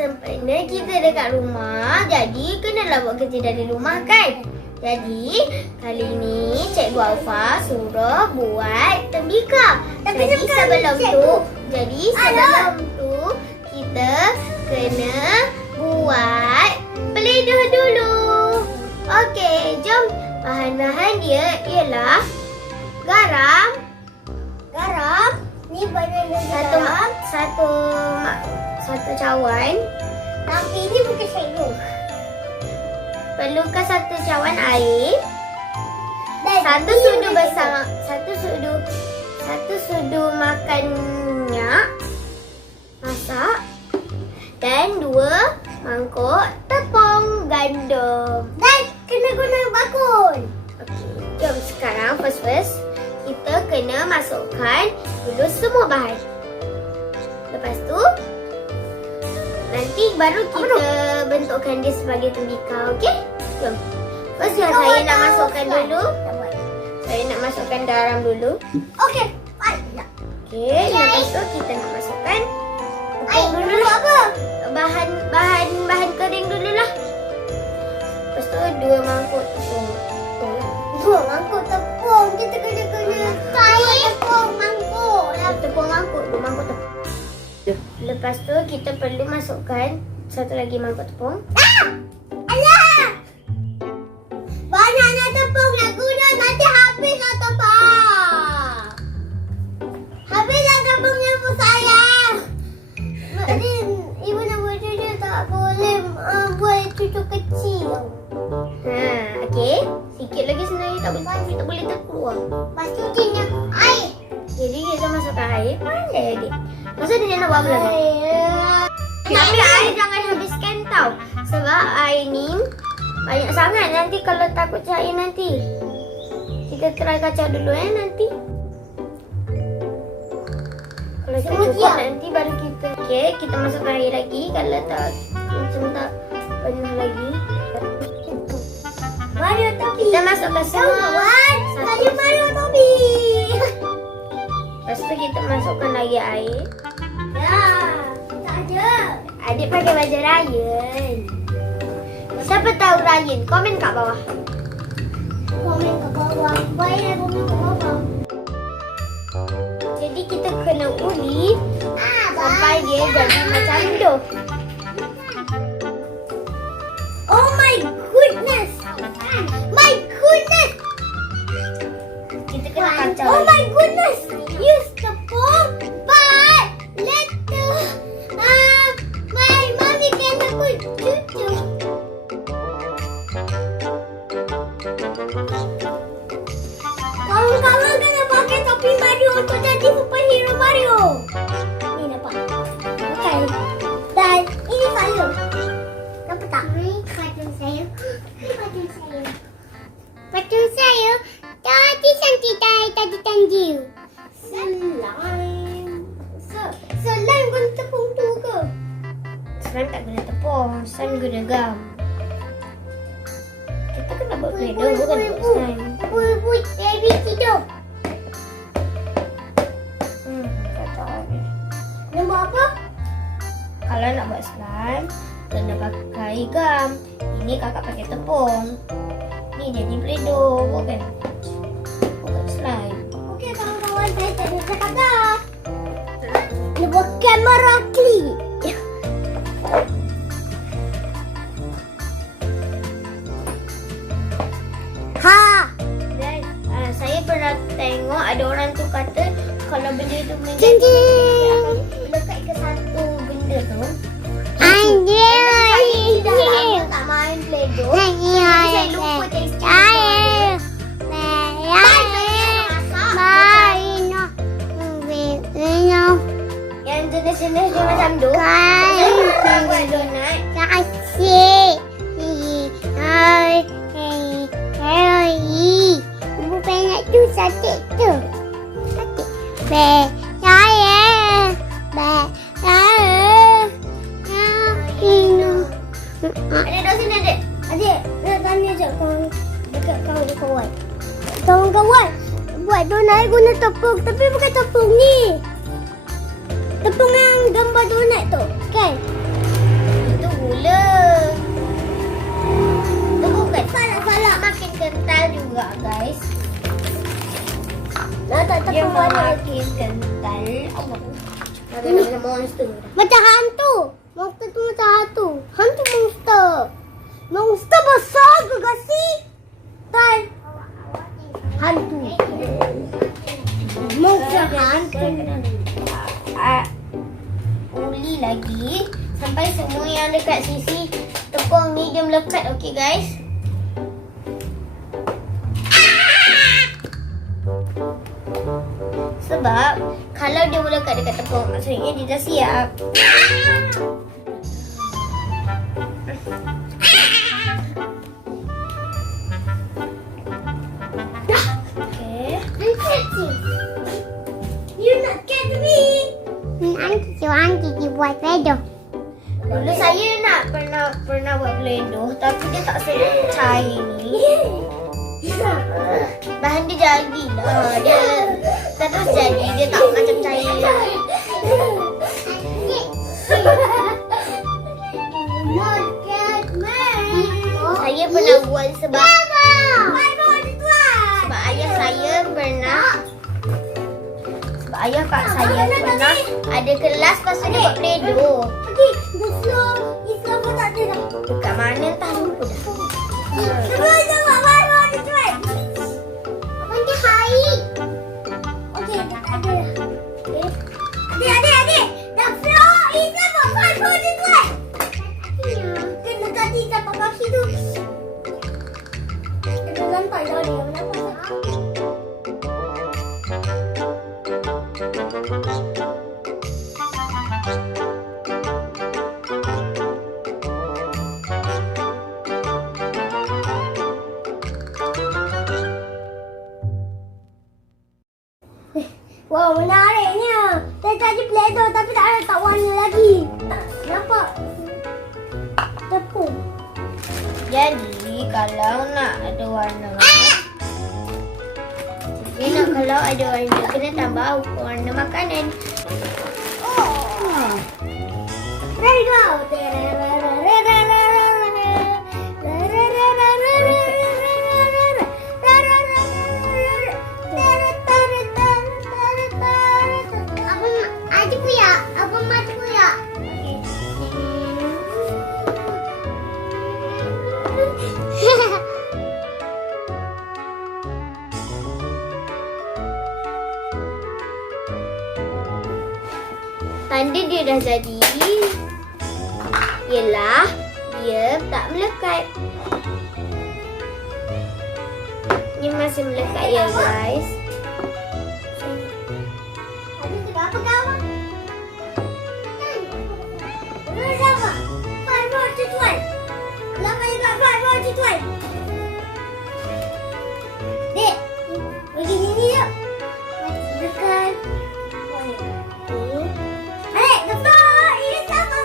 sempena kita dekat rumah, jadi kenalah buat kerja dari rumah kan? Jadi, kali ni Cikgu Alfa suruh buat tembikar. Jadi sebelum tu kita kena buat peledah dulu. Okey, jom. Bahan-bahan dia ialah garam. Ni badan garam. Satu cawan. Tapi ni bukan cikgu. Perlukan satu cawan air. Satu sudu makan minyak masak. Dan 2 mangkuk tepung gandum. Dan kena guna bakul. Okey, jom sekarang first kita kena masukkan dulu semua bahan. Lepas tu nanti baru kita bentukkan dia sebagai tembikar, okey? Jom. First saya nak masukkan dulu. Saya nak masukkan garam dulu. Okey, baiklah. Okey, lepas tu kita nak masukkan Air dulu apa? Bahan kering dululah. Lepas tu 2 mangkuk tepung. 2 mangkuk tepung. Kita kena tepung mangkuk. Tepung mangkuk, 2 mangkuk tepung. Lepas tu kita perlu masukkan satu lagi mangkuk tepung. Alah! Banyaknya tepung nak guna, nanti habislah tepung. Habislah tepungnya bu sayang. Jadi ibu nak buat cucu tak boleh buat cucu kecil. Okey. Sikit lagi sebenarnya tak boleh terkeluar. Lepas tu kena air. Jadi kita masukkan air. Pandai adik. Masa dia nak buat apa lagi? Tapi air jangan habiskan tau. Sebab air ni banyak sangat. Nanti kalau takut cair nanti. Kita try kacau dulu nanti. Kalau kita cukup nanti baru kita. Okey, kita masukkan air lagi. Kalau tak macam tak penuh lagi. Mario Tobi. Kita masukkan semua. Saya Mario Tobi. Lepas tu kita masukkan lagi air. Ya, tak ada. Adik pakai baju Ryan. Siapa tahu Ryan? Komen kat bawah. Komen ke bawah. Baiklah komen ke bawah. Jadi kita kena uli sampai dia jadi macam dough. Oh my goodness. My goodness. Kita kena kacau. Oh my goodness. Use tepung but later my mommy cannot put cucu. Kawan-kawan kena pakai topi Mario untuk jadi superhero Mario. Ni dapat. Okay. Dan ini saya. Nampak tak? Ini patung saya. Ini patung saya. Patung saya. Tadi cantik tadi tanjil. Slime guna tepung tu ke? Slime tak guna tepung. Slime guna gam. Kita kena buat peledah bukan buat slime. Buat baby tidur. Kacau. Nak buat apa? Kalau nak buat slime, kena pakai gam. Ini kakak pakai tepung. Ni jadi peledah bukan? Bukan slime. Okey kawan-kawan, saya tak nak cakap dah. Nak buat kamera klip. Dan saya pernah tengok ada orang tu kata kalau benda tu letak ke satu benda tu. Tak main peledah. Saya lupa tekstur. Yang jenis-jenis dia macam tu. Saya buat donat. Ibu penat tu sakit tu. Sakit. Adik duduk sini adik. Adik, nak tanya je dekat kawan-kawan. Kawan-kawan, buat donat guna tepung. Tapi bukan tepung ni. Tepung yang gambar donat tu, kan? juga guys. Dah tak Dia tahu mana. makin kental. Ada nama monster. Macam hantu. Monster tu macam hantu. Hantu monster. Monster besar ke kasih? Dan hantu. Monster hantu. Uli lagi sampai semua yang dekat sisi tepung ni dia melekat. Okey guys. Sebab kalau dia melekat dekat tepung maksudnya dia dah siap. Okey. You not catch me. Nanti buat video. Dulu saya nak pernah buat Play-Doh tapi dia tak sedap cair ni. Bahan dia jadi lah. Dia terus jadi. Dia tak macam cair. Not catch me. Saya pernah buat sebab ayah saya pernah. Sebab ayah kak saya pernah ada kelas pasal dia buat Play-Doh. Okay, the floor is apa tak ada dah. Dekat mana entah lupa dah. Terus awak baru ada try. Nanti hari. Okay, tak ada dah. Okay. Adik. The floor is apa? Baru ada try. Kena tadi sampai kaki tu. Kena lantai dah dia. Wow, menariknya. Saya tadi Play-Doh tapi tak warna lagi. Nampak? Tepung. Jadi kalau nak ada warna kalau ada warna kena tambah warna makanan. Ready go. Tanda dia dah jadi ialah dia tak melekat. Ini masih melekat ya guys. Ada juga apa kawan? Terus apa? 5, 4, 2, 1. Lama juga 5, 4, 2, 1. Dek, pergi sini yuk. Dekat. Adik, the floor is apa?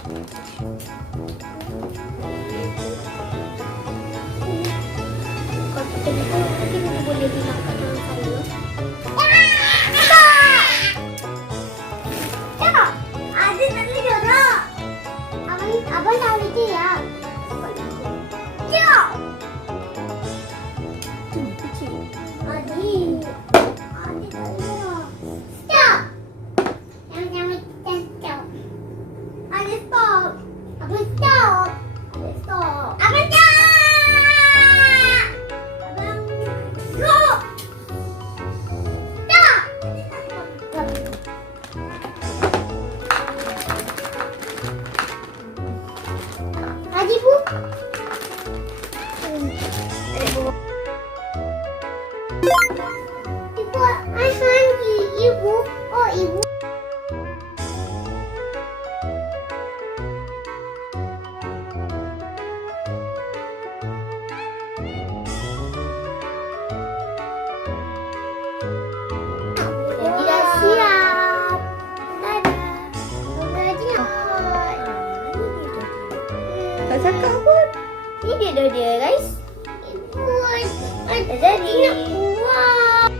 1 ibu. Jadi dah siap. Dadah. Udah siap. Tak cakap pun. Ini dia guys. Ibu, Dah jadi. wow.